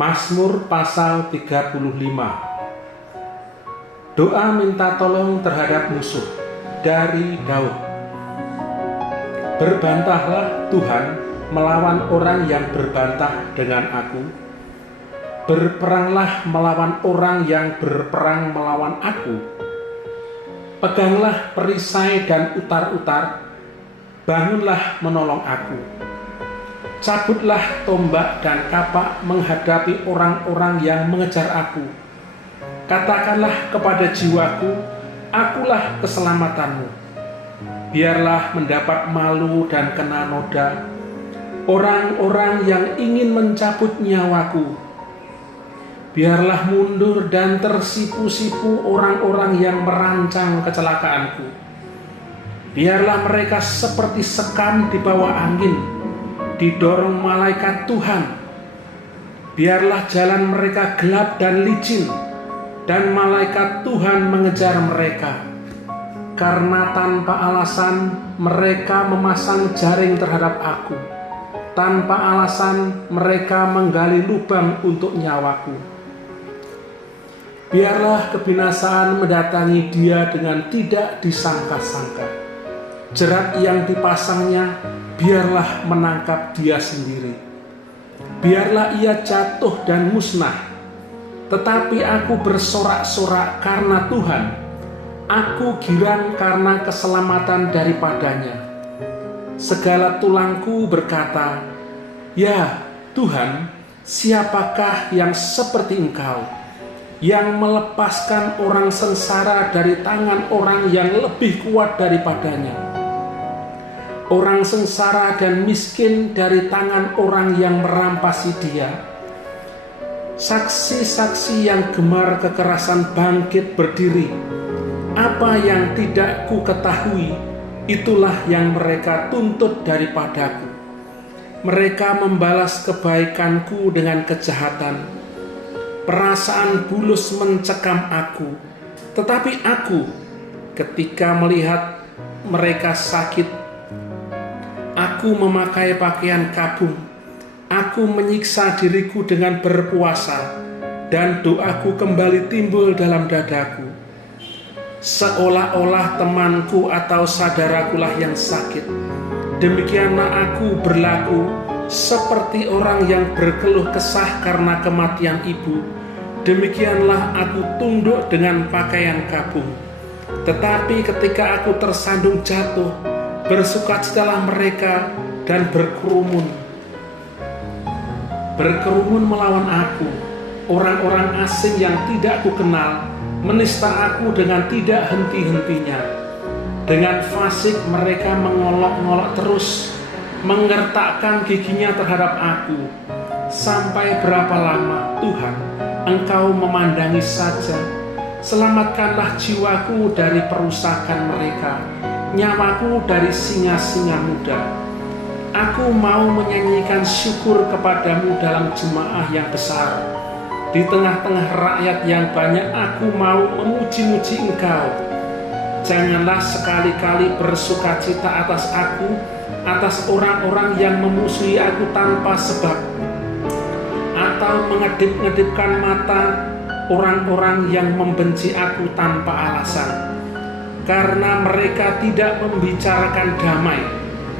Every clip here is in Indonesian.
Mazmur pasal 35. Doa minta tolong terhadap musuh dari Daud. Berbantahlah Tuhan melawan orang yang berbantah dengan aku. Berperanglah melawan orang yang berperang melawan aku. Peganglah perisai dan utar-utar, bangunlah menolong aku. Cabutlah tombak dan kapak menghadapi orang-orang yang mengejar aku. Katakanlah kepada jiwaku, akulah keselamatanmu. Biarlah mendapat malu dan kena noda orang-orang yang ingin mencabut nyawaku. Biarlah mundur dan tersipu-sipu orang-orang yang merancang kecelakaanku. Biarlah mereka seperti sekam di bawah angin, didorong malaikat Tuhan. Biarlah jalan mereka gelap dan licin, dan malaikat Tuhan mengejar mereka. Karena tanpa alasan mereka memasang jaring terhadap aku. Tanpa alasan mereka menggali lubang untuk nyawaku. Biarlah kebinasaan mendatangi dia dengan tidak disangka-sangka. Jerat yang dipasangnya biarlah menangkap dia sendiri. Biarlah ia jatuh dan musnah. Tetapi aku bersorak-sorak karena Tuhan. Aku girang karena keselamatan daripadanya. Segala tulangku berkata, "Ya Tuhan, siapakah yang seperti Engkau, yang melepaskan orang sengsara dari tangan orang yang lebih kuat daripadanya, orang sengsara dan miskin dari tangan orang yang merampasi dia. Saksi-saksi yang gemar kekerasan bangkit berdiri. Apa yang tidak ku ketahui, itulah yang mereka tuntut daripadaku. Mereka membalas kebaikanku dengan kejahatan. Perasaan bulus mencekam aku, tetapi aku, ketika melihat mereka sakit, aku memakai pakaian kabung. Aku menyiksa diriku dengan berpuasa, dan doaku kembali timbul dalam dadaku. Seolah-olah temanku atau saudarakulah yang sakit. Demikianlah aku berlaku seperti orang yang berkeluh kesah karena kematian ibu. Demikianlah aku tunduk dengan pakaian kabung. Tetapi ketika aku tersandung jatuh, bersukacitalah mereka dan berkerumun melawan aku. Orang-orang asing yang tidak kukenal menista aku dengan tidak henti-hentinya. Dengan fasik mereka mengolok-ngolok terus, mengertakkan giginya terhadap aku. Sampai berapa lama, Tuhan, Engkau memandangi saja? Selamatkanlah jiwaku dari perusakan mereka, nyawaku dari singa-singa muda. Aku mau menyanyikan syukur kepadamu dalam jemaah yang besar. Di tengah-tengah rakyat yang banyak aku mau memuji-muji Engkau. Janganlah sekali-kali bersukacita atas aku, atas orang-orang yang memusuhi aku tanpa sebab, atau mengedip-ngedipkan mata orang-orang yang membenci aku tanpa alasan. Karena mereka tidak membicarakan damai,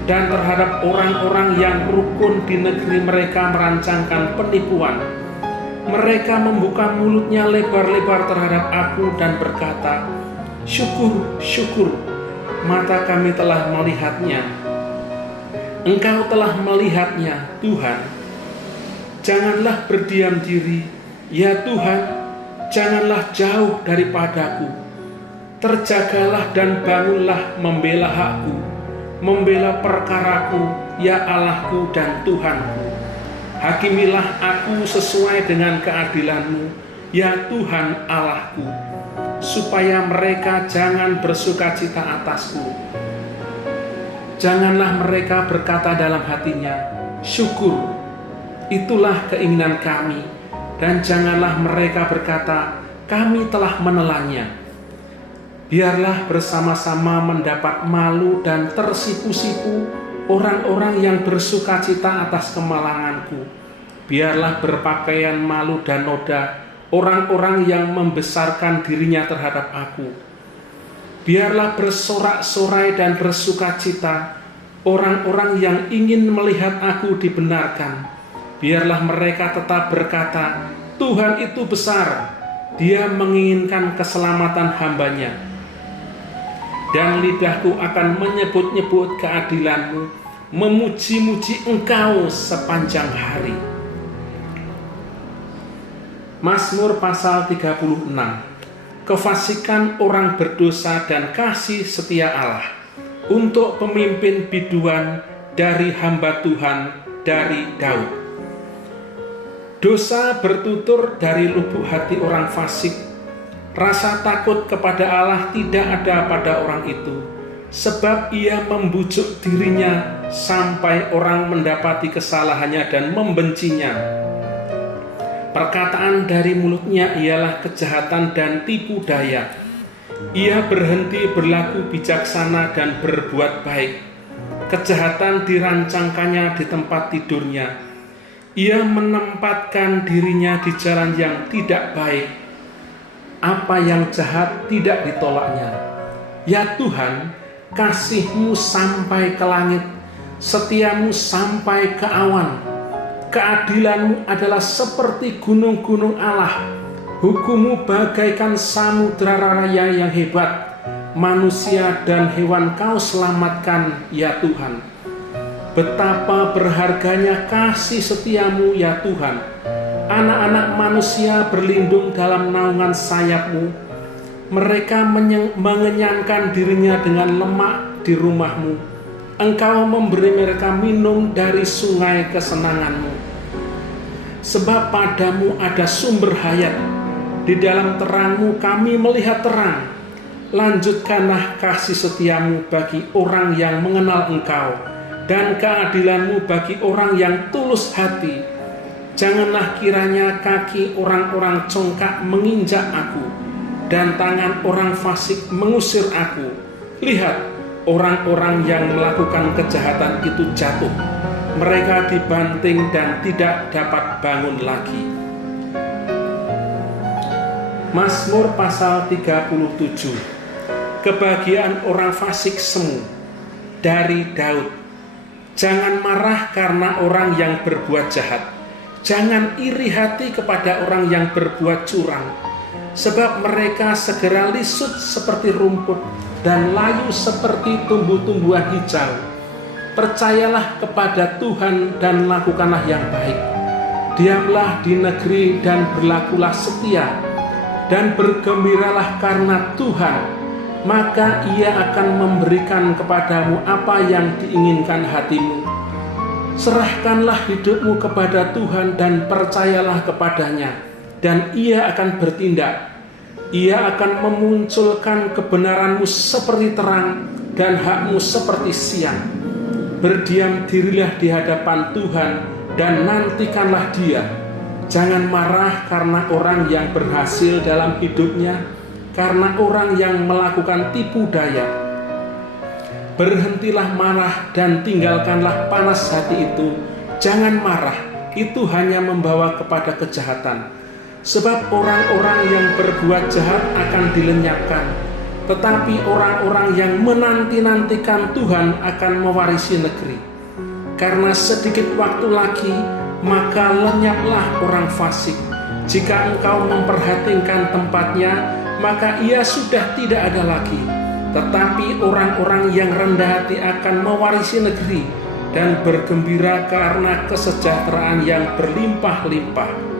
dan terhadap orang-orang yang rukun di negeri mereka merancangkan penipuan. Mereka membuka mulutnya lebar-lebar terhadap aku dan berkata, "Syukur, syukur, mata kami telah melihatnya." Engkau telah melihatnya, Tuhan. Janganlah berdiam diri, ya Tuhan, janganlah jauh daripadaku. Terjagalah dan bangunlah membela hakku, membela perkaraku, ya Allahku dan Tuhanku. Hakimilah aku sesuai dengan keadilan-Mu, ya Tuhan Allahku, supaya mereka jangan bersukacita atasku. Janganlah mereka berkata dalam hatinya, "Syukur, itulah keinginan kami," dan janganlah mereka berkata, "Kami telah menelannya." Biarlah bersama-sama mendapat malu dan tersipu-sipu orang-orang yang bersukacita atas kemalanganku. Biarlah berpakaian malu dan noda orang-orang yang membesarkan dirinya terhadap aku. Biarlah bersorak-sorai dan bersukacita orang-orang yang ingin melihat aku dibenarkan. Biarlah mereka tetap berkata, Tuhan itu besar, Dia menginginkan keselamatan hamba-Nya. Dan lidahku akan menyebut-nyebut keadilan-Mu, memuji-muji Engkau sepanjang hari. Mazmur pasal 36. Kefasikan orang berdosa dan kasih setia Allah, untuk pemimpin biduan dari hamba Tuhan, dari Daud. Dosa bertutur dari lubuk hati orang fasik. Rasa takut kepada Allah tidak ada pada orang itu, sebab ia membujuk dirinya sampai orang mendapati kesalahannya dan membencinya. Perkataan dari mulutnya ialah kejahatan dan tipu daya. Ia berhenti berlaku bijaksana dan berbuat baik. Kejahatan dirancangkannya di tempat tidurnya. Ia menempatkan dirinya di jalan yang tidak baik. Apa yang jahat tidak ditolaknya. Ya Tuhan, kasih-Mu sampai ke langit, setia-Mu sampai ke awan. Keadilan-Mu adalah seperti gunung-gunung Allah. Hukum-Mu bagaikan samudra raya yang hebat. Manusia dan hewan Kau selamatkan, ya Tuhan. Betapa berharganya kasih setia-Mu, ya Tuhan. Anak-anak manusia berlindung dalam naungan sayap-Mu. Mereka mengenyangkan dirinya dengan lemak di rumah-Mu. Engkau memberi mereka minum dari sungai kesenangan-Mu. Sebab padamu ada sumber hayat, di dalam terang-Mu kami melihat terang. Lanjutkanlah kasih setia-Mu bagi orang yang mengenal Engkau, dan keadilan-Mu bagi orang yang tulus hati. Janganlah kiranya kaki orang-orang congkak menginjak aku, dan tangan orang fasik mengusir aku. Lihat, orang-orang yang melakukan kejahatan itu jatuh. Mereka dibanting dan tidak dapat bangun lagi. Mazmur pasal 37. Kebahagiaan orang fasik semu, dari Daud. Jangan marah karena orang yang berbuat jahat. Jangan iri hati kepada orang yang berbuat curang, sebab mereka segera lisut seperti rumput dan layu seperti tumbuh-tumbuhan hijau. Percayalah kepada Tuhan dan lakukanlah yang baik. Diamlah di negeri dan berlakulah setia, dan bergembiralah karena Tuhan, maka Ia akan memberikan kepadamu apa yang diinginkan hatimu. Serahkanlah hidupmu kepada Tuhan dan percayalah kepadanya, dan Ia akan bertindak. Ia akan memunculkan kebenaranmu seperti terang dan hakmu seperti siang. Berdiam dirilah di hadapan Tuhan dan nantikanlah Dia. Jangan marah karena orang yang berhasil dalam hidupnya, karena orang yang melakukan tipu daya. Berhentilah marah dan tinggalkanlah panas hati itu. Jangan marah, itu hanya membawa kepada kejahatan. Sebab orang-orang yang berbuat jahat akan dilenyapkan, tetapi orang-orang yang menanti-nantikan Tuhan akan mewarisi negeri. Karena sedikit waktu lagi, maka lenyaplah orang fasik. Jika engkau memperhatikan tempatnya, maka ia sudah tidak ada lagi. Tetapi orang-orang yang rendah hati akan mewarisi negeri dan bergembira karena kesejahteraan yang berlimpah-limpah.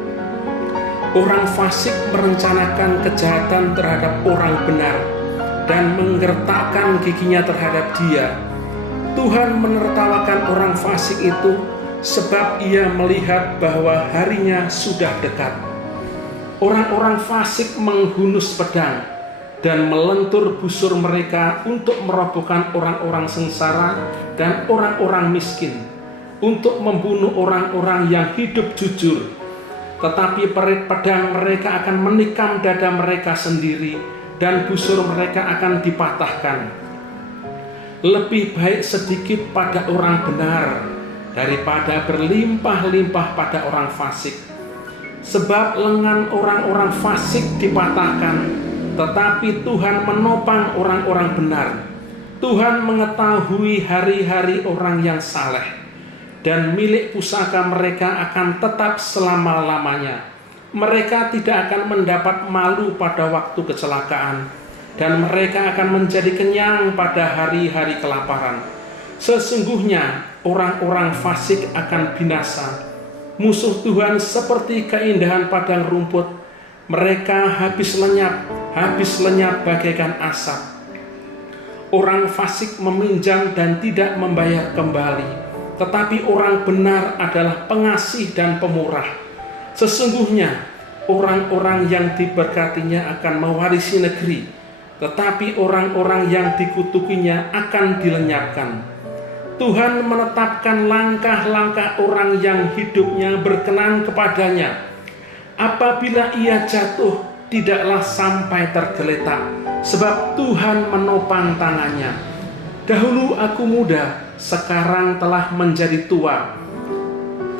Orang fasik merencanakan kejahatan terhadap orang benar dan menggertakkan giginya terhadap dia. Tuhan menertawakan orang fasik itu sebab ia melihat bahwa harinya sudah dekat. Orang-orang fasik menghunus pedang dan melentur busur mereka untuk merobohkan orang-orang sengsara dan orang-orang miskin, untuk membunuh orang-orang yang hidup jujur. Tetapi pedang mereka akan menikam dada mereka sendiri, dan busur mereka akan dipatahkan. Lebih baik sedikit pada orang benar daripada berlimpah-limpah pada orang fasik. Sebab lengan orang-orang fasik dipatahkan, tetapi Tuhan menopang orang-orang benar. Tuhan mengetahui hari-hari orang yang saleh, dan milik pusaka mereka akan tetap selama-lamanya. Mereka tidak akan mendapat malu pada waktu kecelakaan, dan mereka akan menjadi kenyang pada hari-hari kelaparan. Sesungguhnya orang-orang fasik akan binasa. Musuh Tuhan seperti keindahan padang rumput. Mereka habis lenyap bagaikan asap. Orang fasik meminjam dan tidak membayar kembali, tetapi orang benar adalah pengasih dan pemurah. Sesungguhnya orang-orang yang diberkatinya akan mewarisi negeri, tetapi orang-orang yang dikutukinya akan dilenyapkan. Tuhan menetapkan langkah-langkah orang yang hidupnya berkenan kepadanya. Apabila ia jatuh, tidaklah sampai tergeletak, sebab Tuhan menopang tangannya. Dahulu aku muda, sekarang telah menjadi tua,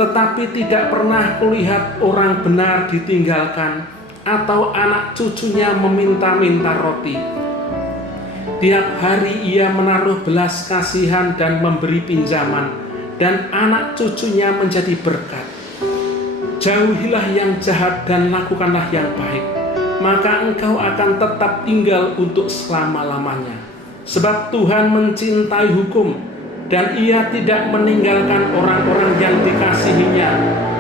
tetapi tidak pernah kulihat orang benar ditinggalkan, atau anak cucunya meminta-minta roti. Tiap hari ia menaruh belas kasihan dan memberi pinjaman, dan anak cucunya menjadi berkat. Jauhilah yang jahat dan lakukanlah yang baik, maka engkau akan tetap tinggal untuk selama-lamanya. Sebab Tuhan mencintai hukum, dan ia tidak meninggalkan orang-orang yang dikasihinya.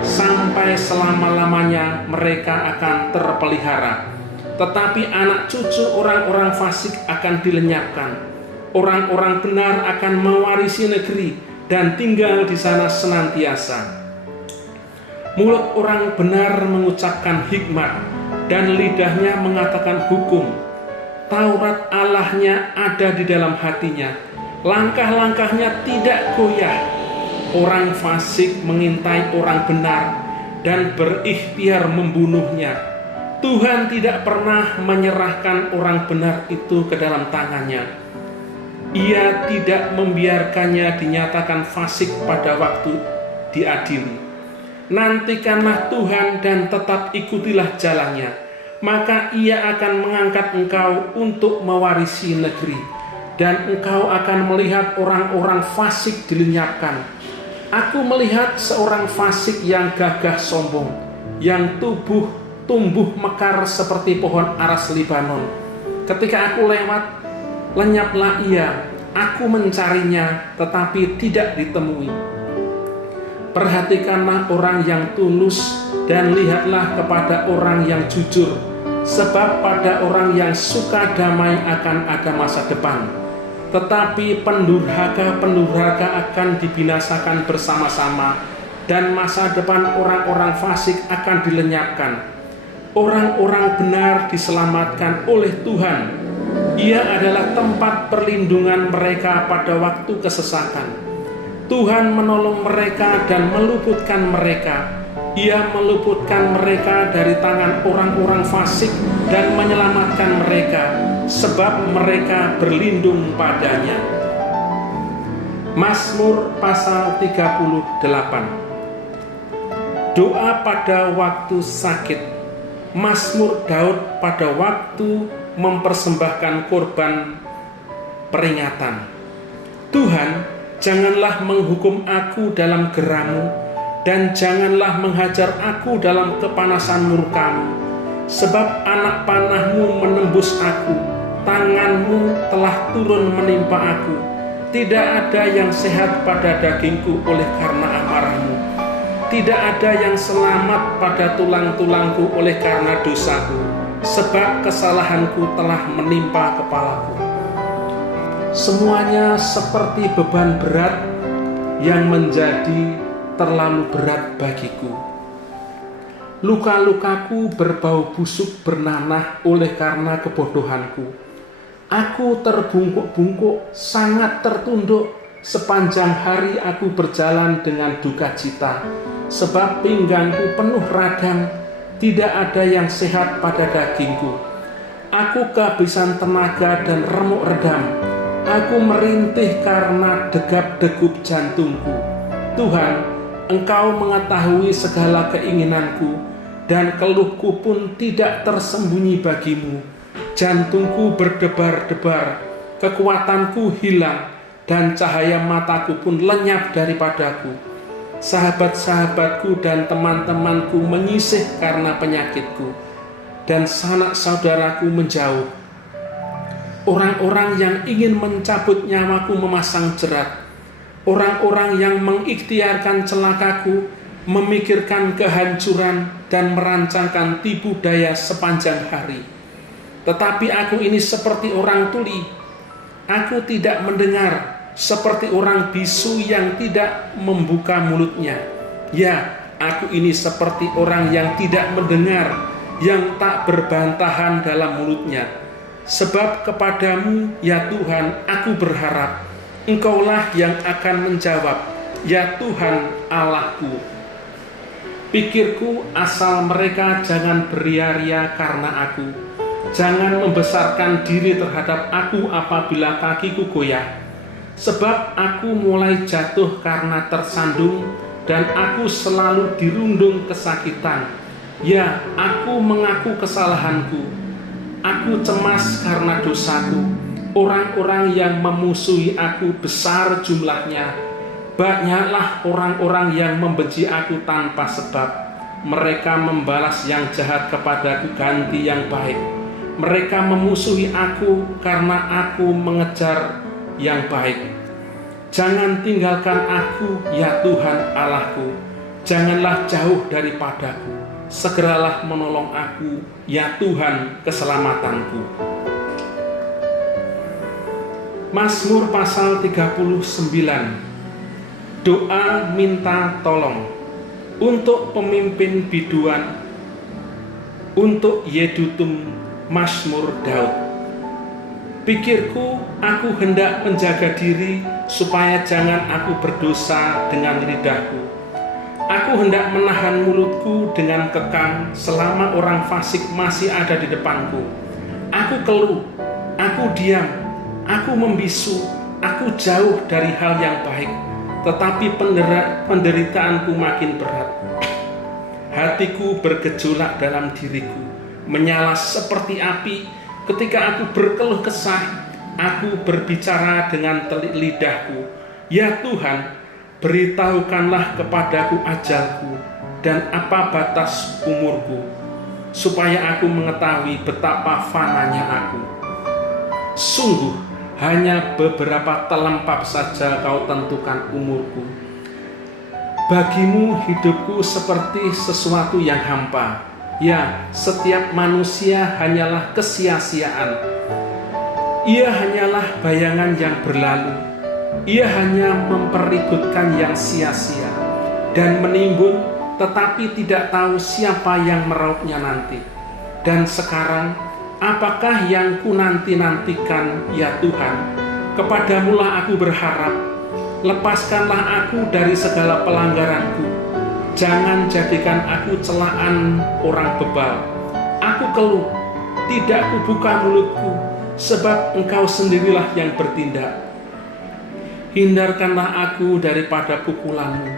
Sampai selama-lamanya mereka akan terpelihara. Tetapi anak cucu orang-orang fasik akan dilenyapkan. Orang-orang benar akan mewarisi negeri dan tinggal di sana senantiasa. Mulut orang benar mengucapkan hikmat, dan lidahnya mengatakan hukum. Taurat Allahnya ada di dalam hatinya, langkah-langkahnya tidak goyah. Orang fasik mengintai orang benar dan berikhtiar membunuhnya. Tuhan tidak pernah menyerahkan orang benar itu ke dalam tangannya. Ia tidak membiarkannya dinyatakan fasik pada waktu diadili. Nantikanlah Tuhan dan tetap ikutilah jalannya, maka ia akan mengangkat engkau untuk mewarisi negeri, dan engkau akan melihat orang-orang fasik dilenyapkan. Aku melihat seorang fasik yang gagah sombong, yang tumbuh mekar seperti pohon aras Libanon. Ketika aku lewat, lenyaplah ia. Aku mencarinya, tetapi tidak ditemui. Perhatikanlah orang yang tulus, dan lihatlah kepada orang yang jujur, sebab pada orang yang suka damai akan ada masa depan. Tetapi pendurhaka akan dibinasakan bersama-sama, dan masa depan orang-orang fasik akan dilenyapkan. Orang-orang benar diselamatkan oleh Tuhan. Ia adalah tempat perlindungan mereka pada waktu kesesakan. Tuhan menolong mereka dan meluputkan mereka. Ia meluputkan mereka dari tangan orang-orang fasik dan menyelamatkan mereka, sebab mereka berlindung padanya. Mazmur pasal 38. Doa pada waktu sakit. Mazmur Daud pada waktu mempersembahkan korban peringatan. Tuhan, janganlah menghukum aku dalam geramu, dan janganlah menghajar aku dalam kepanasan murkamu. Sebab anak panahmu menembus aku, tanganmu telah turun menimpa aku. Tidak ada yang sehat pada dagingku oleh karena amarahmu. Tidak ada yang selamat pada tulang-tulangku oleh karena dosaku. Sebab kesalahanku telah menimpa kepalaku. Semuanya seperti beban berat yang menjadi terlalu berat bagiku. Luka-lukaku berbau busuk bernanah oleh karena kebodohanku. Aku terbungkuk-bungkuk, sangat tertunduk. Sepanjang hari aku berjalan dengan duka cita, sebab pinggangku penuh radang, tidak ada yang sehat pada dagingku. Aku kehabisan tenaga dan remuk redam. Aku merintih karena degap-degup jantungku. Tuhan, Engkau mengetahui segala keinginanku, dan keluhku pun tidak tersembunyi bagimu. Jantungku berdebar-debar, kekuatanku hilang, dan cahaya mataku pun lenyap daripadaku. Sahabat-sahabatku dan teman-temanku menyisih karena penyakitku, dan sanak saudaraku menjauh. Orang-orang yang ingin mencabut nyawaku memasang jerat. Orang-orang yang mengikhtiarkan celakaku memikirkan kehancuran dan merancangkan tipu daya sepanjang hari. Tetapi aku ini seperti orang tuli. Aku tidak mendengar, seperti orang bisu yang tidak membuka mulutnya. Ya, aku ini seperti orang yang tidak mendengar, yang tak berbantahan dalam mulutnya. Sebab kepadamu, ya Tuhan, aku berharap. Engkaulah yang akan menjawab, ya Tuhan Allahku. Pikirku, asal mereka jangan beria-ria karena aku. Jangan membesarkan diri terhadap aku apabila kakiku goyah. Sebab aku mulai jatuh karena tersandung, dan aku selalu dirundung kesakitan. Ya, aku mengaku kesalahanku. Aku cemas karena dosaku. Orang-orang yang memusuhi aku besar jumlahnya. Banyaklah orang-orang yang membenci aku tanpa sebab. Mereka membalas yang jahat kepadaku ganti yang baik. Mereka memusuhi aku karena aku mengejar yang baik. Jangan tinggalkan aku, ya Tuhan Allahku. Janganlah jauh daripadaku. Segeralah menolong aku, ya Tuhan keselamatanku. Mazmur pasal 39. Doa minta tolong untuk pemimpin biduan, untuk Yedutun Mazmur Daud. Pikirku, aku hendak menjaga diri supaya jangan aku berdosa dengan lidahku. Aku hendak menahan mulutku dengan kekang selama orang fasik masih ada di depanku. Aku keluh, aku diam, aku membisu, aku jauh dari hal yang baik, tetapi penderitaanku makin berat. Hatiku bergejolak dalam diriku, menyala seperti api. Ketika aku berkeluh kesah, aku berbicara dengan lidahku. Ya Tuhan, beritahukanlah kepadaku ajalku dan apa batas umurku, supaya aku mengetahui betapa fananya aku. Sungguh, hanya beberapa telempap saja kau tentukan umurku. Bagimu hidupku seperti sesuatu yang hampa. Ya, setiap manusia hanyalah kesia-siaan. Ia hanyalah bayangan yang berlalu. Ia hanya mempeributkan yang sia-sia dan menimbun, tetapi tidak tahu siapa yang meraupnya nanti. Dan sekarang, apakah yang ku nanti-nantikan, ya Tuhan? Kepadamulah aku berharap. Lepaskanlah aku dari segala pelanggaranku. Jangan jadikan aku celaan orang bebal. Aku keluh, tidak kubuka mulutku, sebab Engkau sendirilah yang bertindak. Hindarkanlah aku daripada pukulanmu.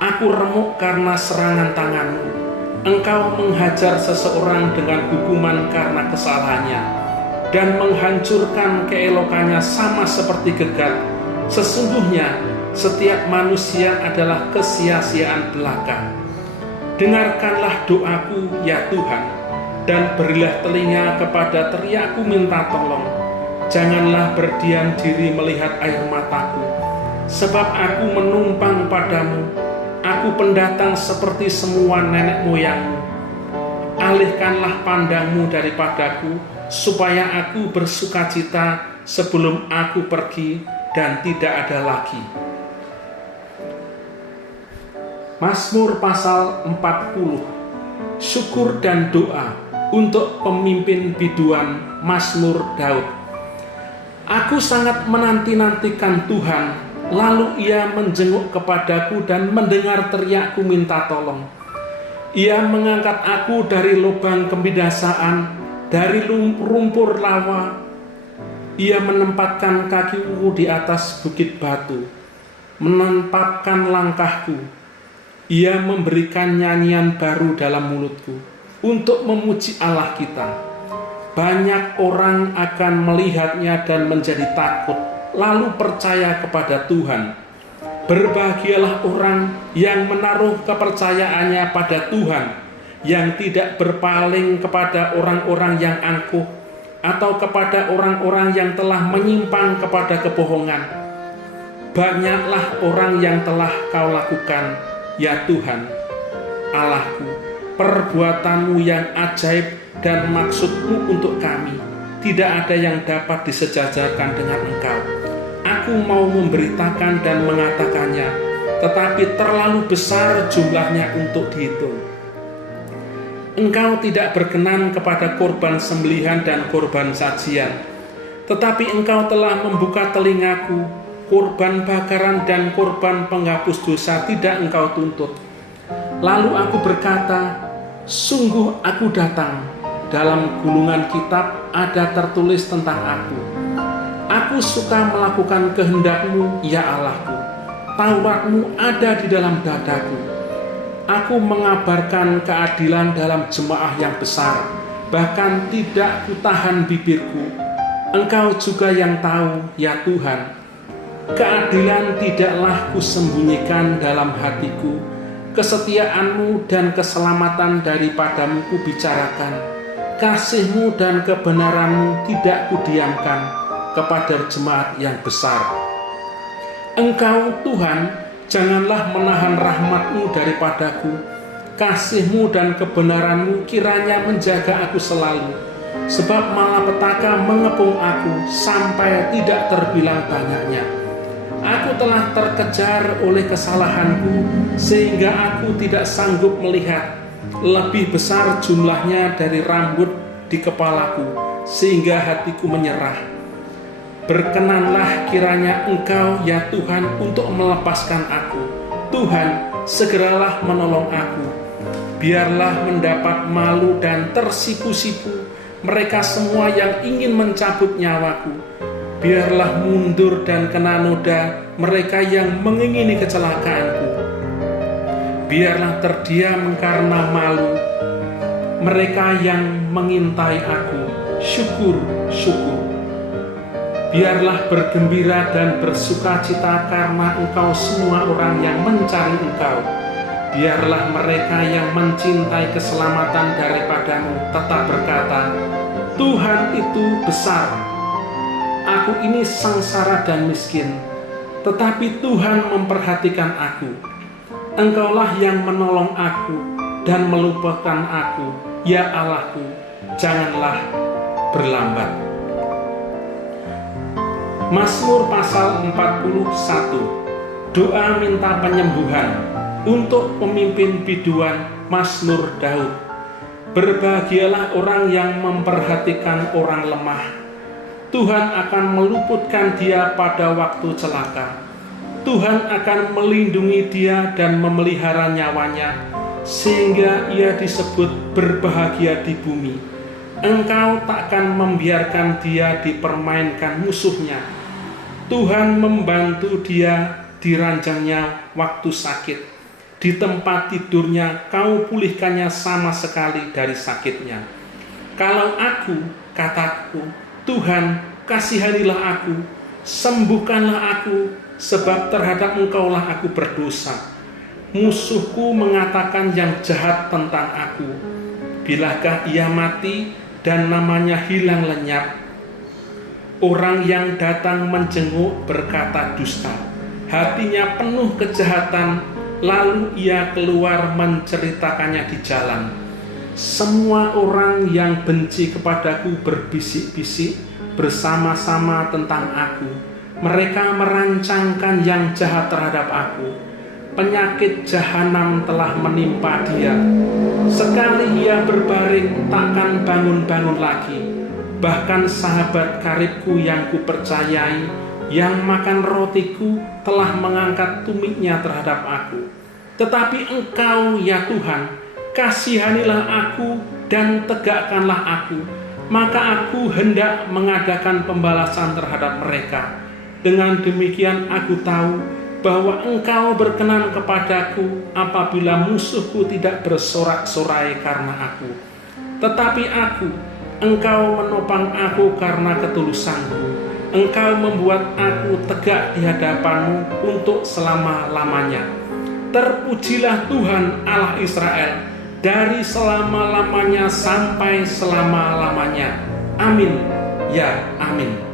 Aku remuk karena serangan tanganmu. Engkau menghajar seseorang dengan hukuman karena kesalahannya, dan menghancurkan keelokannya sama seperti gegat. Sesungguhnya setiap manusia adalah kesia-siaan belaka. Dengarkanlah doaku, ya Tuhan, dan berilah telinga kepada teriakku minta tolong. Janganlah berdiam diri melihat air mataku, sebab aku menumpang padamu. Aku pendatang seperti semua nenek moyangmu. Alihkanlah pandangmu daripadaku, supaya aku bersukacita sebelum aku pergi dan tidak ada lagi. Mazmur pasal 40. Syukur dan doa untuk pemimpin biduan Mazmur Daud. Aku sangat menanti-nantikan Tuhan, lalu Ia menjenguk kepadaku dan mendengar teriakku minta tolong. Ia mengangkat aku dari lubang kembinasaan, dari lumpur lawa. Ia menempatkan kakiku di atas bukit batu. menempatkan langkahku. Ia memberikan nyanyian baru dalam mulutku untuk memuji Allah kita. Banyak orang akan melihatnya dan menjadi takut, lalu percaya kepada Tuhan. Berbahagialah orang yang menaruh kepercayaannya pada Tuhan, yang tidak berpaling kepada orang-orang yang angkuh atau kepada orang-orang yang telah menyimpang kepada kebohongan. Banyaklah orang yang telah kau lakukan, ya Tuhan, Allahku, perbuatanmu yang ajaib dan maksudmu untuk kami. Tidak ada yang dapat disejajarkan dengan Engkau. Aku mau memberitakan dan mengatakannya, tetapi terlalu besar jumlahnya untuk dihitung. Engkau tidak berkenan kepada korban sembelihan dan korban sajian, tetapi Engkau telah membuka telingaku. Korban bakaran dan korban penghapus dosa tidak Engkau tuntut. Lalu aku berkata, sungguh aku datang. Dalam gulungan kitab ada tertulis tentang aku. Aku suka melakukan kehendak-Mu, ya Allahku. Taurat-Mu ada di dalam dadaku. Aku mengabarkan keadilan dalam jemaah yang besar, bahkan tidak kutahan bibirku. Engkau juga yang tahu, ya Tuhan. Keadilan tidaklah kusembunyikan dalam hatiku. Kesetiaan-Mu dan keselamatan daripadamu kubicarakan. Kasih-Mu dan kebenaran-Mu tidak kudiamkan kepada jemaat yang besar. Engkau Tuhan, janganlah menahan rahmat-Mu daripadaku. Kasih-Mu dan kebenaran-Mu kiranya menjaga aku selalu. Sebab malapetaka mengepung aku sampai tidak terbilang banyaknya. Aku telah terkejar oleh kesalahanku sehingga aku tidak sanggup melihat. Lebih besar jumlahnya dari rambut di kepalaku sehingga hatiku menyerah. Berkenanlah kiranya Engkau, ya Tuhan, untuk melepaskan aku. Tuhan, segeralah menolong aku. Biarlah mendapat malu dan tersipu-sipu mereka semua yang ingin mencabut nyawaku. Biarlah mundur dan kena noda mereka yang mengingini kecelakaanku. Biarlah terdiam karena malu mereka yang mengintai aku. Syukur. Biarlah bergembira dan bersukacita karena Engkau semua orang yang mencari Engkau. Biarlah mereka yang mencintai keselamatan daripadamu tetap berkata, Tuhan itu besar. Aku ini sengsara dan miskin, tetapi Tuhan memperhatikan aku. Engkaulah yang menolong aku dan melupakan aku, ya Allahku, janganlah berlambat. Mazmur pasal 41. Doa minta penyembuhan untuk pemimpin biduan Mazmur Daud. Berbahagialah orang yang memperhatikan orang lemah. Tuhan akan meluputkan dia pada waktu celaka. Tuhan akan melindungi dia dan memelihara nyawanya, sehingga ia disebut berbahagia di bumi. Engkau takkan membiarkan dia dipermainkan musuhnya. Tuhan membantu dia di ranjangnya waktu sakit. Di tempat tidurnya kau pulihkannya sama sekali dari sakitnya. Kalau aku, kataku, Tuhan, kasihanilah aku, sembuhkanlah aku, sebab terhadap Engkaulah aku berdosa. Musuhku mengatakan yang jahat tentang aku. Bilakah ia mati dan namanya hilang lenyap? Orang yang datang menjenguk berkata dusta. Hatinya penuh kejahatan, lalu ia keluar menceritakannya di jalan. Semua orang yang benci kepadaku berbisik-bisik bersama-sama tentang aku. Mereka merancangkan yang jahat terhadap aku. Penyakit jahanam telah menimpa dia. Sekali ia berbaring, takkan bangun-bangun lagi. Bahkan sahabat karibku yang kupercayai, yang makan rotiku, telah mengangkat tumiknya terhadap aku. Tetapi Engkau, ya Tuhan, kasihanilah aku dan tegakkanlah aku. Maka aku hendak mengadakan pembalasan terhadap mereka. Dengan demikian aku tahu bahwa Engkau berkenan kepadaku apabila musuhku tidak bersorak-sorai karena aku. Tetapi Engkau menopang aku karena ketulusanku. Engkau membuat aku tegak di hadapanmu untuk selama-lamanya. Terpujilah Tuhan Allah Israel dari selama-lamanya sampai selama-lamanya. Amin. Ya, amin.